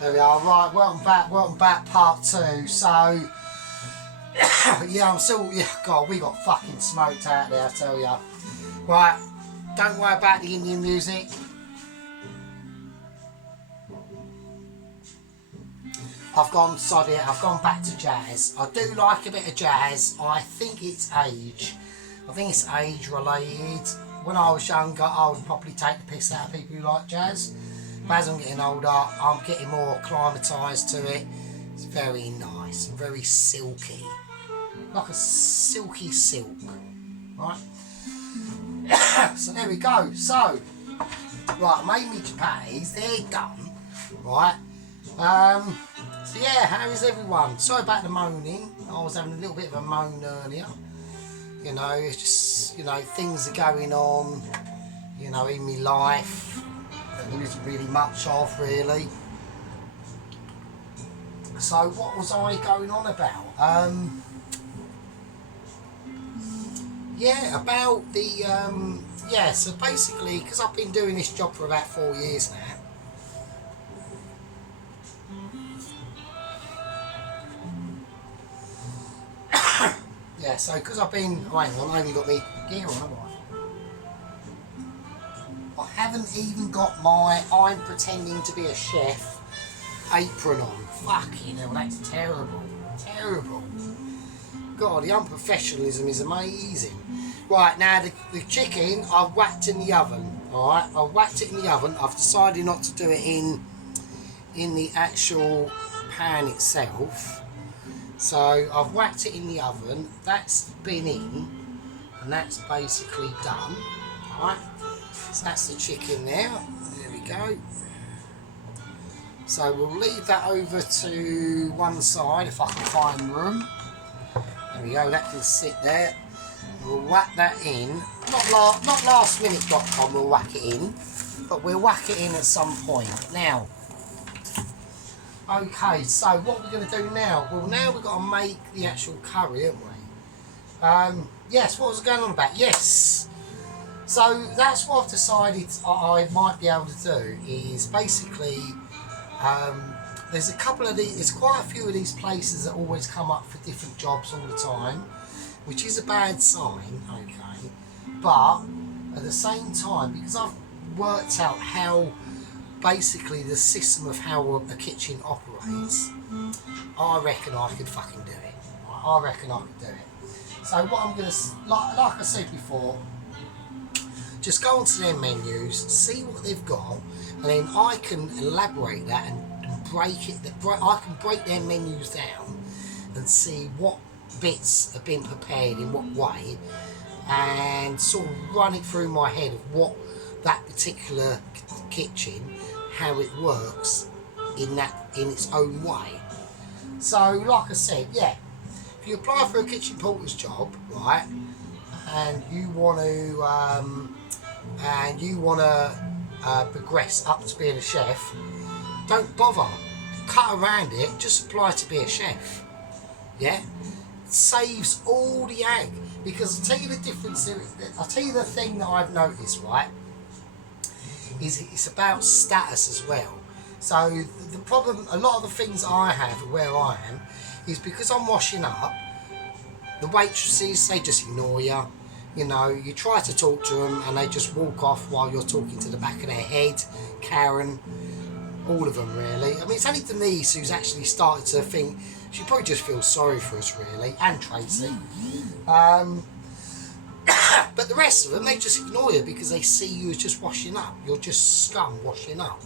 There we are. Right, welcome back, part 2. So, yeah, I'm still, yeah, God, we got fucking smoked out there, I tell ya. Right, don't worry about the Indian music. I've gone back to jazz. I do like a bit of jazz. I think it's age. I think it's age related. When I was younger, I would probably take the piss out of people who like jazz. But as I'm getting older, I'm getting more acclimatised to it. It's very nice and very silky. Like a silky silk. Right? So there we go. So, right, I made me chapatis. They're done. Right? So yeah, how is everyone? Sorry about the moaning. I was having a little bit of a moan earlier. You know, it's just, you know, things are going on, you know, in my life that there isn't really much of, really. So what was I going on about? Yeah, about the, yeah, so basically, because I've been doing this job for about 4 years now. Yeah, so because I've been, oh, hang on, I only got my gear on, haven't I? I haven't even got my I'm pretending to be a chef apron on. Fucking hell, that's terrible. Terrible. God, the unprofessionalism is amazing. Right, now the chicken I've whacked in the oven. Alright, I've whacked it in the oven. I've decided not to do it in the actual pan itself. So I've whacked it in the oven, that's been in, and that's basically done. Alright, so that's the chicken now, there we go. So we'll leave that over to one side if I can find room. There we go, that can sit there. We'll whack that in, not lastminute.com we'll whack it in, but we'll whack it in at some point. Now, okay, so what we're going to do now? Well, now we've got to make the actual curry, haven't we? Yes, what was I going on about? Yes. So that's what I've decided I might be able to do is basically, there's quite a few of these places that always come up for different jobs all the time, which is a bad sign, okay? But at the same time, because I've worked out how basically the system of how a kitchen operates, I reckon I could fucking do it. I reckon I could do it. So what I'm going to, like I said before, just go onto their menus, see what they've got, and then I can elaborate that and break it. I can break their menus down and see what bits have been prepared in what way, and sort of run it through my head of what that particular kitchen, how it works in its own way. So like I said, yeah, if you apply for a kitchen porter's job, right, and you want to progress up to being a chef, don't bother, cut around it, just apply to be a chef. Yeah, it saves all the ag, because I'll tell you the difference. I'll tell you the thing that I've noticed, right, is it's about status as well. So the problem, a lot of the things I have where I am, is because I'm washing up, the waitresses, they just ignore you. You know, you try to talk to them and they just walk off while you're talking to the back of their head. Karen, all of them really. I mean, it's only Denise who's actually started to think, she probably just feels sorry for us really, and Tracy. But the rest of them, they just ignore you because they see you as just washing up. You're just scum washing up.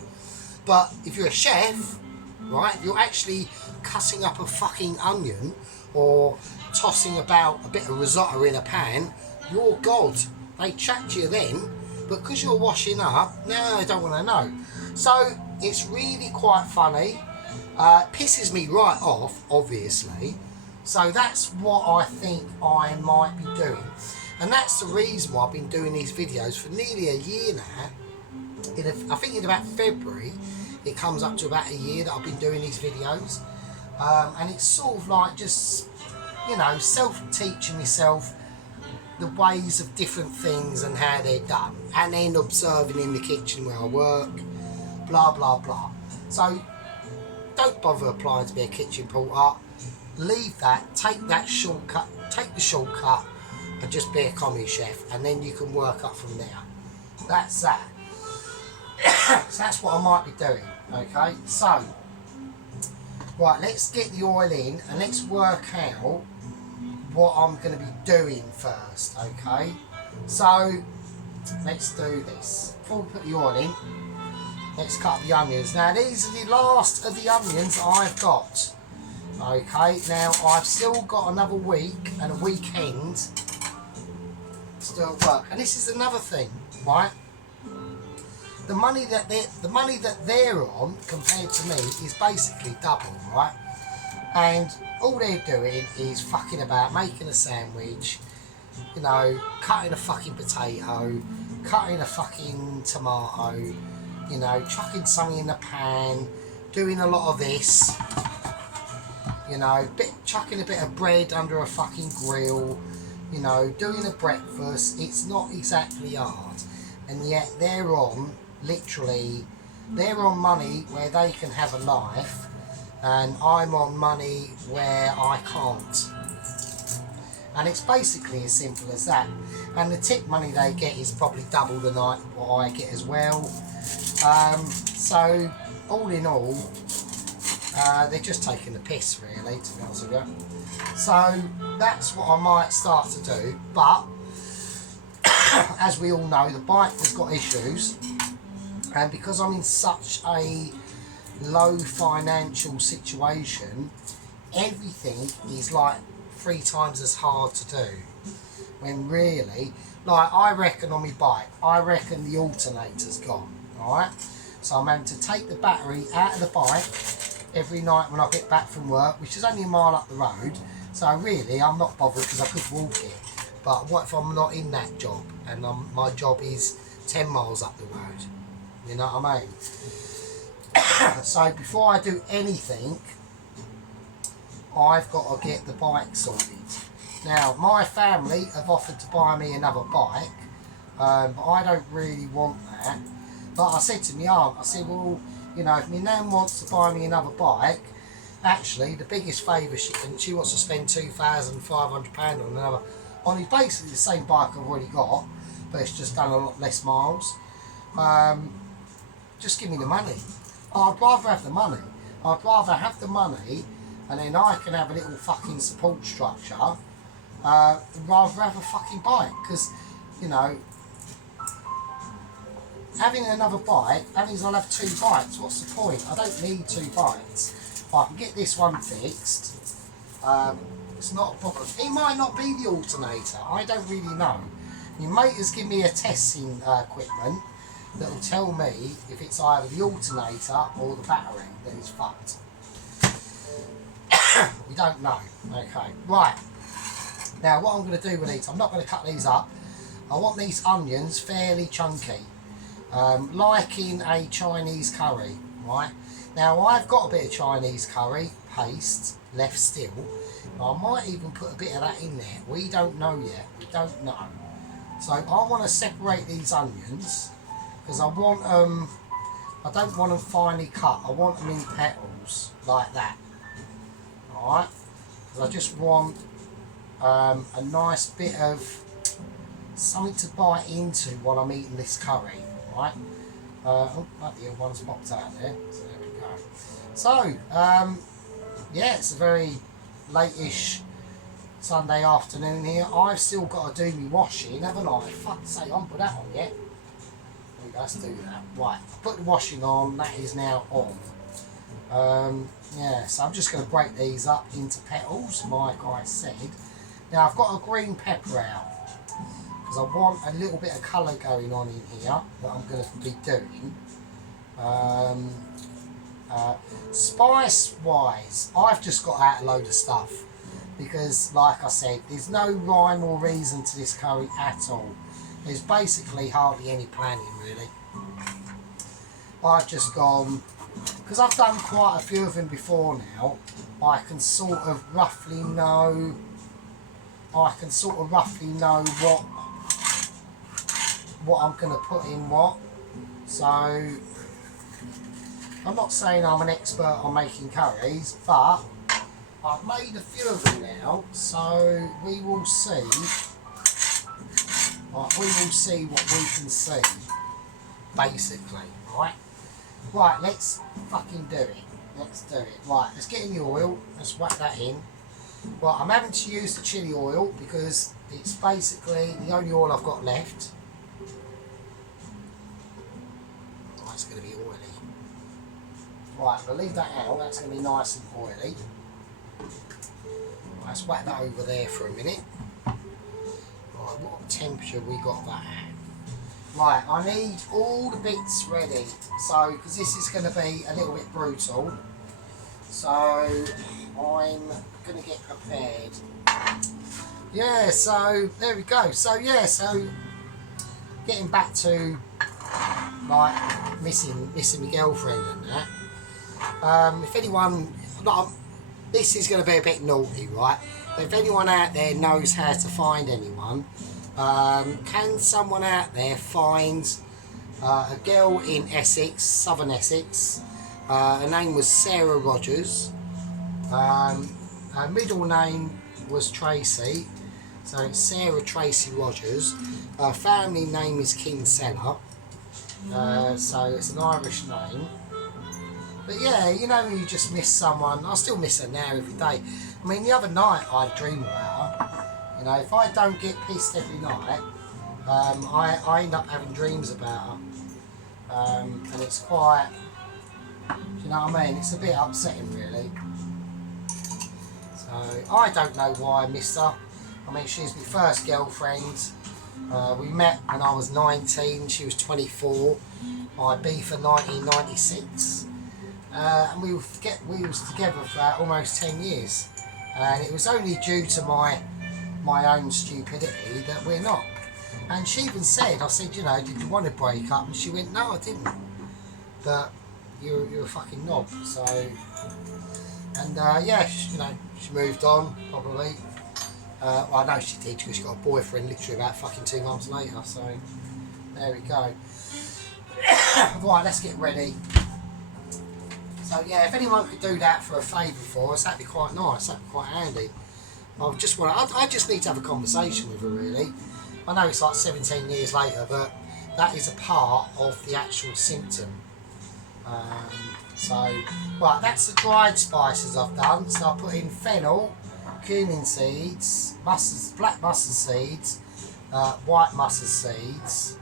But if you're a chef, right, if you're actually cutting up a fucking onion or tossing about a bit of risotto in a pan, you're God. They chat to you then, but because you're washing up, no, they don't want to know. So it's really quite funny. Pisses me right off, obviously. So that's what I think I might be doing. And that's the reason why I've been doing these videos for nearly a year now. I think in about February, it comes up to about a year that I've been doing these videos. And it's sort of like just, you know, self-teaching myself the ways of different things and how they're done. And then observing in the kitchen where I work, blah, blah, blah. So don't bother applying to be a kitchen porter. Leave that, take that shortcut, take the shortcut and just be a commis chef, and then you can work up from there. That's that. So that's what I might be doing, okay? So, right, let's get the oil in and let's work out what I'm going to be doing first, okay? So, let's do this. Before we put the oil in, let's cut the onions. Now, these are the last of the onions I've got. Okay, now I've still got another week and a weekend still at work. And this is another thing, right? The money that they're on compared to me is basically double, right? And all they're doing is fucking about, making a sandwich, you know, cutting a fucking potato, cutting a fucking tomato, you know, chucking something in the pan, doing a lot of this, you know, chucking a bit of bread under a fucking grill, you know, doing a breakfast. It's not exactly hard, and yet they're on, literally, they're on money where they can have a life, and I'm on money where I can't. And it's basically as simple as that. And the tip money they get is probably double the night what I get as well. So all in all, they're just taking the piss, really, to be honest with you. So that's what I might start to do. But as we all know, the bike has got issues, and because I'm in such a low financial situation, everything is like 3 times as hard to do. When really, like, I reckon on my bike, I reckon the alternator's gone, alright? So I'm having to take the battery out of the bike every night when I get back from work, which is only a mile up the road. So really, I'm not bothered because I could walk it. But what if I'm not in that job and my job is 10 miles up the road? You know what I mean? So before I do anything, I've got to get the bike sorted. Now, my family have offered to buy me another bike, but I don't really want that. But I said to my aunt, I said, well, you know, if my nan wants to buy me another bike, actually, the biggest favour she wants to spend £2,500 on another, on basically the same bike I've already got, but it's just done a lot less miles. Just give me the money. I'd rather have the money. I'd rather have the money, and then I can have a little fucking support structure, rather have a fucking bike. Because, you know, having another bike, that means I'll have 2 bikes. What's the point? I don't need 2 bikes. If I can get this one fixed, it's not a problem. It might not be the alternator. I don't really know. My mate has given me a testing equipment that will tell me if it's either the alternator or the battery that is fucked. We don't know. Okay, right. Now what I'm going to do with these, I'm not going to cut these up. I want these onions fairly chunky, like in a Chinese curry, right? Now I've got a bit of Chinese curry paste left still. I might even put a bit of that in there. We don't know yet. We don't know. So I want to separate these onions because I want I don't want them finely cut. I want them in petals like that. Alright? Because I just want a nice bit of something to bite into while I'm eating this curry. Right? Oh, the other one's popped out there. So there we go. So, yeah, it's a very late-ish Sunday afternoon here. I've still got to do my washing, haven't I? Fuck's sake, I haven't put that on yet. Let's do that. Right, I put the washing on, that is now on. Yeah, so I'm just going to break these up into petals, like I said. Now I've got a green pepper out, because I want a little bit of colour going on in here, that I'm going to be doing. Spice-wise, I've just got out a load of stuff, because, like I said, there's no rhyme or reason to this curry at all. There's basically hardly any planning, really. I've just gone, because I've done quite a few of them before now, I can sort of roughly know what I'm going to put in what. So, I'm not saying I'm an expert on making curries, but I've made a few of them now, so we will see. Right, we will see what we can see, basically, right? Right, let's fucking do it. Let's do it. Right, let's get in the oil. Let's whack that in. Right, I'm having to use the chili oil because it's basically the only oil I've got left. Oh, it's going to be oily. Right, we'll leave that out. That's going to be nice and oily. Right, let's whack that over there for a minute. Right, what temperature we got that at? Right, I need all the bits ready. So, because this is going to be a little bit brutal. So, I'm going to get prepared. Yeah, so there we go. So, yeah, so getting back to like missing my girlfriend and that. If anyone, this is going to be a bit naughty, right? But if anyone out there knows how to find anyone, can someone out there find a girl in Essex, southern Essex? Her name was Sarah Rogers. Her middle name was Tracy, so it's Sarah Tracy Rogers. Her family name is Kinsella, so it's an Irish name. But yeah, you know, when you just miss someone, I still miss her now every day. I mean, the other night I dream about her. You know, if I don't get pissed every night, I end up having dreams about her. And it's quite, you know what I mean? It's a bit upsetting, really. So, I don't know why I missed her. I mean, she's my first girlfriend. We met when I was 19, she was 24. I beat for 1996. And we was together for almost 10 years. And it was only due to my own stupidity that we're not. And she even said, I said, you know, did you want to break up? And she went, no, I didn't. But you're a fucking knob. So, and yeah, you know, she moved on probably. Well, I know she did because she got a boyfriend literally about fucking 2 months later. So there we go. Right, let's get ready. So yeah, if anyone could do that for a favour for us, that'd be quite nice. That'd be quite handy. I just need to have a conversation with her, really. I know it's like 17 years later, but that is a part of the actual symptom. So, right, that's the dried spices I've done. So I put in fennel, cumin seeds, black mustard seeds, white mustard seeds.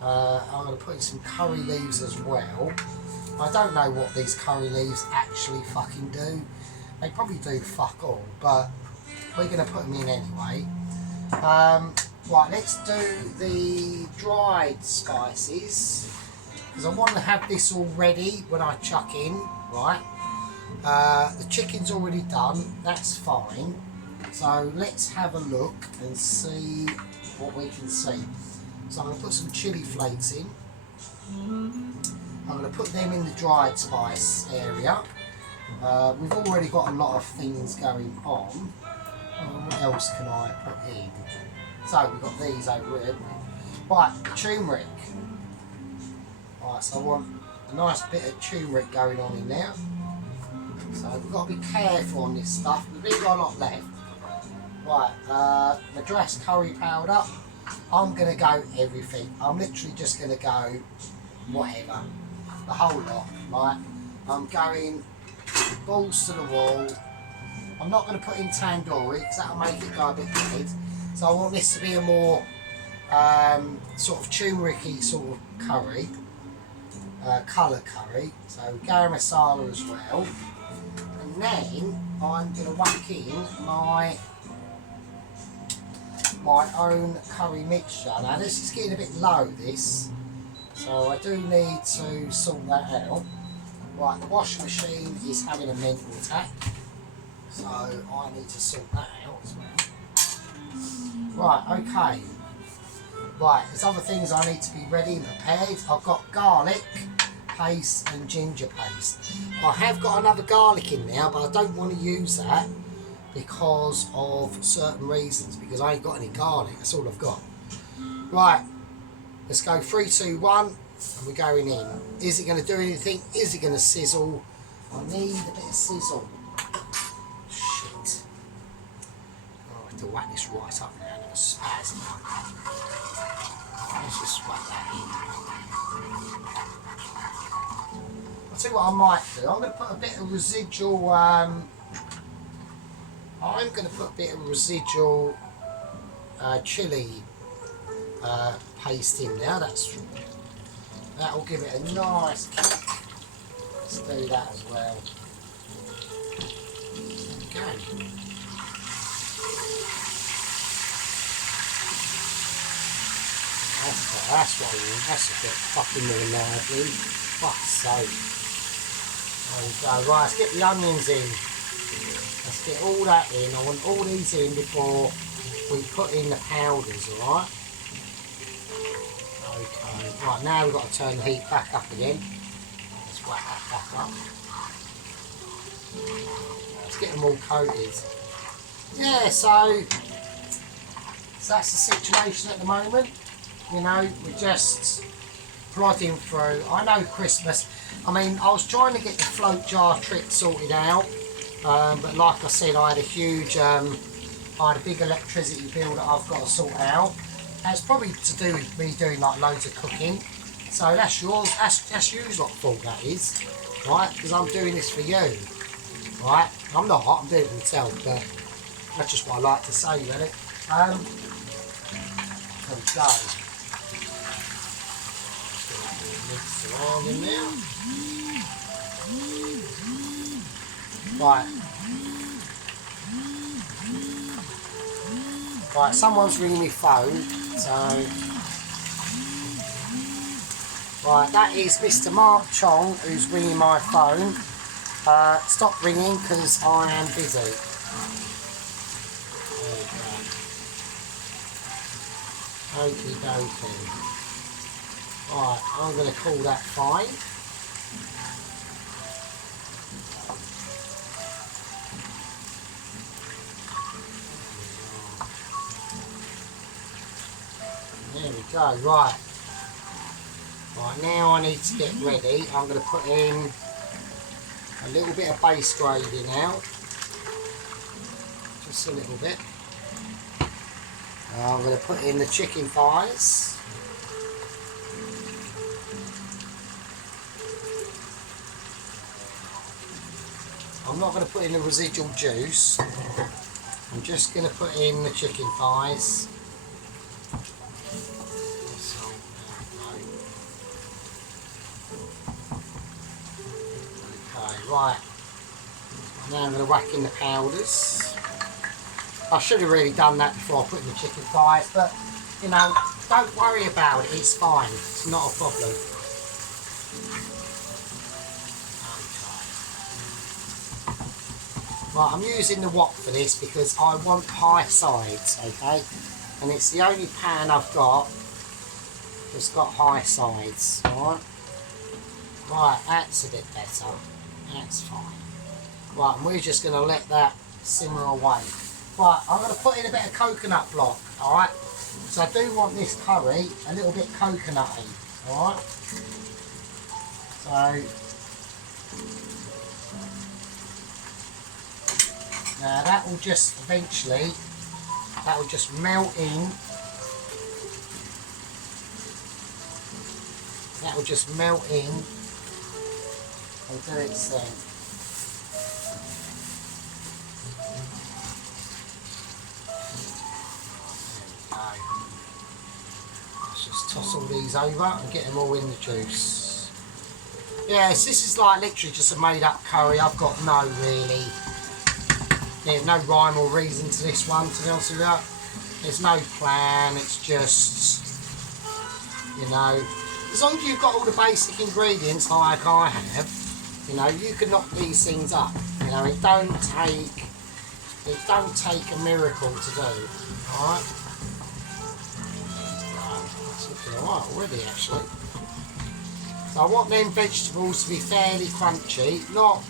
I'm going to put in some curry leaves as well. I don't know what these curry leaves actually fucking do. They probably do fuck all, but we're going to put them in anyway. Right, let's do the dried spices, because I want to have this all ready when I chuck in, right? The chicken's already done, that's fine. So let's have a look and see what we can see. So I'm going to put some chili flakes in. I'm going to put them in the dried spice area. We've already got a lot of things going on. What else can I put in? So we've got these over here. Right, turmeric. Right, so I want a nice bit of turmeric going on in there. So we've got to be careful on this stuff. We've only got a lot left. Right, Madras curry powder. I'm going to go everything. I'm literally just going to go whatever. The whole lot, right? I'm going balls to the wall. I'm not going to put in tandoori because that'll make it go a bit red. So I want this to be a more sort of turmeric-y sort of curry, colour curry. So garam masala as well. And then I'm going to whack in my own curry mixture. Now this is getting a bit low, this. So I do need to sort that out. Right, the washing machine is having a mental attack. So I need to sort that out as well. Right, okay. Right, there's other things I need to be ready and prepared. I've got garlic paste and ginger paste. I have got another garlic in there, but I don't want to use that because of certain reasons, because I ain't got any garlic. That's all I've got. Right, let's go 3, 2, 1. And we're going in. Is it going to do anything? Is it going to sizzle? I need a bit of sizzle. Shit. Oh, I have to whack this right up now and have a spaz. Let's just whack that in. I'll tell you what I might do. I'm going to put a bit of residual... chili paste in now. That'll give it a nice kick. Let's do that as well. Okay. That's what I want. That's a bit fucking more lively. Fuck's sake. There we go. Right, let's get the onions in. Let's get all that in. I want all these in before we put in the powders, alright? Okay, right, now we've got to turn the heat back up again. Let's whack that back up. Let's get them all coated. Yeah, so that's the situation at the moment. You know, we're just plodding through. I know Christmas. I mean, I was trying to get the float jar trick sorted out, but like I said, I had a big electricity bill that I've got to sort out. That's probably to do with me doing like loads of cooking. So that's yours. That's your fault, that is, right? Because I'm doing this for you, right? I'm not. I'm doing it for myself, but that's just what I like to say, really. There we go. Mix around in there. Right. Right, someone's ringing my phone, so... Right, that is Mr. Mark Chong who's ringing my phone. Stop ringing because I am busy. Okie dokie. Right, I'm going to call that fine. There we go, right. Right, now I need to get ready. I'm going to put in a little bit of base gravy now. Just a little bit. I'm going to put in the chicken thighs. I'm not going to put in the residual juice. I'm just going to put in the chicken thighs. Right, now I'm going to whack in the powders. I should have really done that before I put in the chicken thighs, but you know, don't worry about it, it's fine, it's not a problem. Okay. Right, I'm using the wok for this because I want high sides, okay? And it's the only pan I've got that's got high sides, alright? Right, that's a bit better. That's fine. Right, and we're just going to let that simmer away. Right, I'm going to put in a bit of coconut block, alright? So I do want this curry a little bit coconutty, alright? So, now that will just eventually, that will just melt in. That will just melt in. Until it's let's just toss all these over and get them all in the juice. Yes, this is like literally just a made up curry. I've got there's no rhyme or reason to this one, to be honest with you. There's no plan, it's just, you know, as long as you've got all the basic ingredients like I have, you know, you can knock these things up. You know, it don't take a miracle to do. Alright? Right, it's looking alright already actually. So I want them vegetables to be fairly crunchy, not,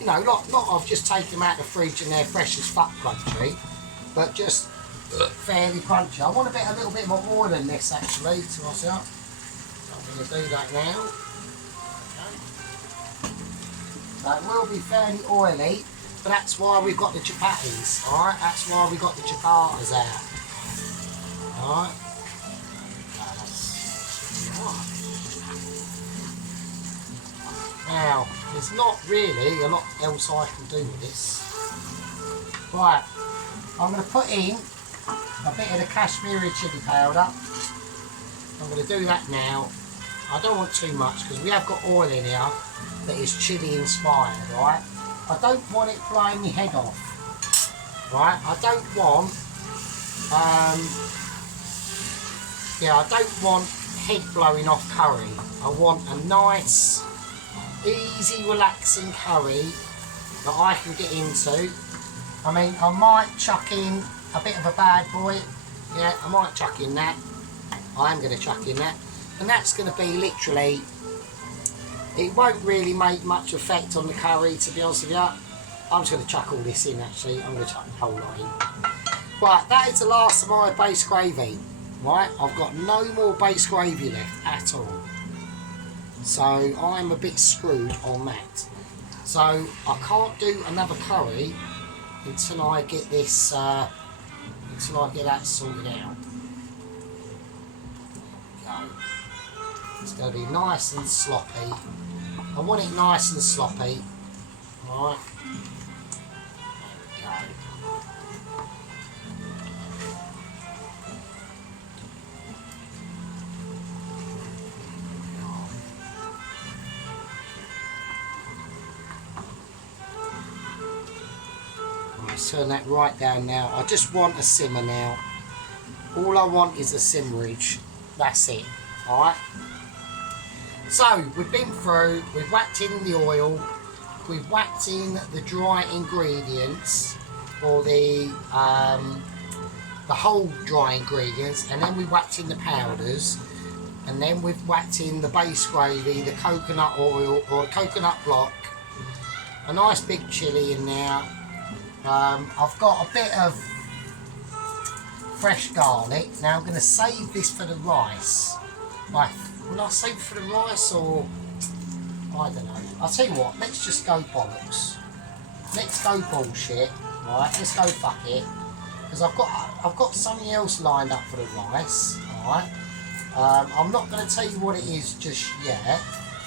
you know, not I've just taken them out of the fridge and they're fresh as fuck crunchy, but just fairly crunchy. I want a little bit more oil than this actually, to myself. going to do that now. Okay. So it will be fairly oily, but that's why we've got the chapatis, alright? That's why we got the ciabattas out. Alright. Now, there's not really a lot else I can do with this. Right, I'm going to put in a bit of the Kashmiri chili powder. I'm going to do that now. I don't want too much because we have got oil in here that is chili inspired, right? I don't want it blowing my head off, right? I don't want, I don't want head blowing off curry. I want a nice, easy, relaxing curry that I can get into. I mean, I might chuck in a bit of a bad boy. Yeah, I might chuck in that. I am going to chuck in that. And that's going to be literally, it won't really make much effect on the curry, to be honest with you. I'm just going to chuck all this in, actually. I'm going to chuck the whole lot in. Right, that is the last of my base gravy. Right, I've got no more base gravy left at all. So I'm a bit screwed on that. So I can't do another curry until I get this, until I get that sorted out. There we go. It's going to be nice and sloppy. I want it nice and sloppy. Right. There we go. Turn that right down now. I just want a simmer now. All I want is a simmerage. That's it. Alright? So, we've been through, we've whacked in the oil, we've whacked in the dry ingredients, or the whole dry ingredients, and then we whacked in the powders, and then we've whacked in the base gravy, the coconut oil, or the coconut block, a nice big chilli in there. I've got a bit of fresh garlic. Now I'm going to save this for the rice. Like, will I save it for the rice, or I don't know. I'll tell you what, let's just go bollocks. Let's go bullshit. Right, let's go fuck it. Because I've got something else lined up for the rice. Alright. I'm not going to tell you what it is just yet.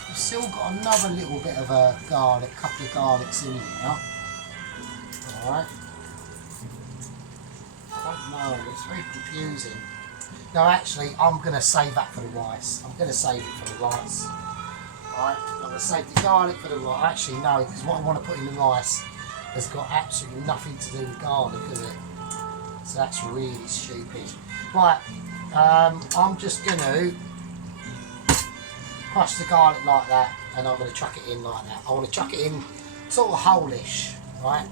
I've still got another little bit of a garlic, couple of garlics in here. Alright. I don't know, it's very confusing. No, actually, I'm going to save that for the rice. I'm going to save it for the rice. Alright, I'm going to save the garlic for the rice. Actually, no, because what I want to put in the rice has got absolutely nothing to do with garlic, has it? So that's really stupid. Right, I'm just going to crush the garlic like that, and I'm going to chuck it in like that. I want to chuck it in sort of whole-ish, right?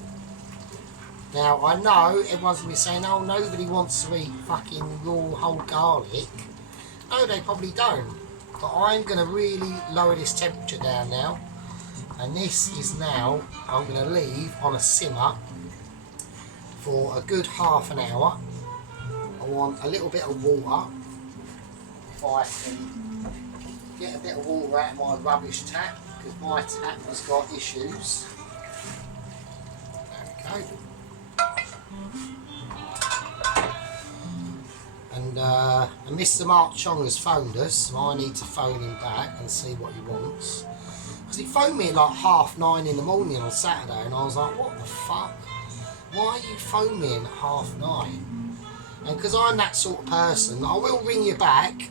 Now, I know everyone's going to be saying, oh, nobody wants to eat fucking raw whole garlic. No, they probably don't. But I'm going to really lower this temperature down now. And this is now, I'm going to leave on a simmer for a good half an hour. I want a little bit of water. If I can get a bit of water out of my rubbish tap, because my tap has got issues. There we go. And Mr. Mark Chong has phoned us, so I need to phone him back and see what he wants. Because he phoned me at like 9:30 in the morning on Saturday, and I was like, what the fuck? Why are you phoning me at 9:30? And because I'm that sort of person, I will ring you back,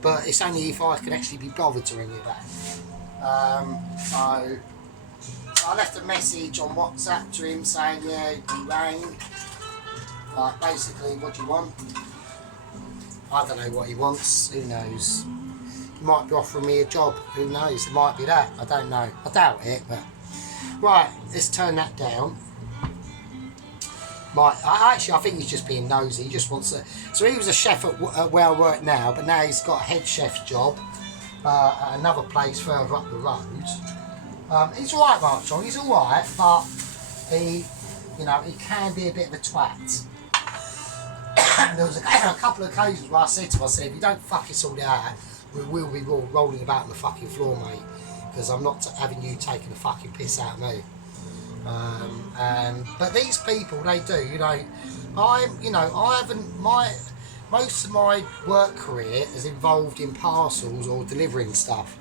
but it's only if I can actually be bothered to ring you back. So I left a message on WhatsApp to him saying, yeah, he rang. Like, basically, what do you want? I don't know what he wants, who knows. He might be offering me a job, who knows, it might be that, I don't know. I doubt it, but... Right, let's turn that down. Right, I think he's just being nosy, he just wants to... So he was a chef at Well Work Now, but now he's got a head chef's job at another place further up the road. He's alright, Mark Chong, he's alright, but he, you know, he can be a bit of a twat. There was a couple of occasions where I said to him, if you don't fuck it all out, we will be rolling about on the fucking floor, mate, because I'm not having you taking the fucking piss out of me. But these people, they do, you know. I haven't most of my work career is involved in parcels or delivering stuff.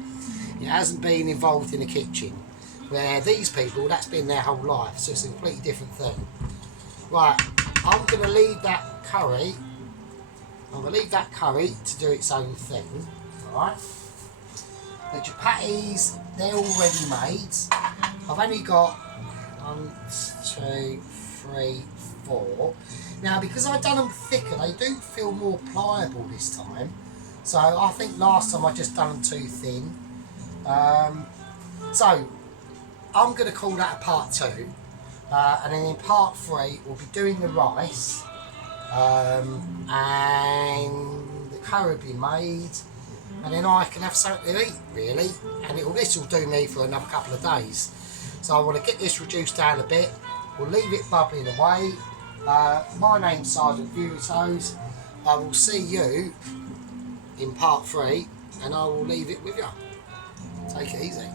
It hasn't been involved in the kitchen. Where these people, that's been their whole life, so it's a completely different thing. Right, I'm going to leave that curry. I'm going to leave that curry to do its own thing. Right. The chapatis, they're already made. I've only got 1, 2, 3, 4. Now, because I've done them thicker, they do feel more pliable this time. So I think last time I just done them too thin. So I'm going to call that a part 2. And then in part 3, we'll be doing the rice. And the curry will be made. And then I can have something to eat, really. And this will do me for another couple of days. So I want to get this reduced down a bit. We'll leave it bubbling away. My name's Sergeant Furitos. I will see you in part 3, and I will leave it with you. Take it easy.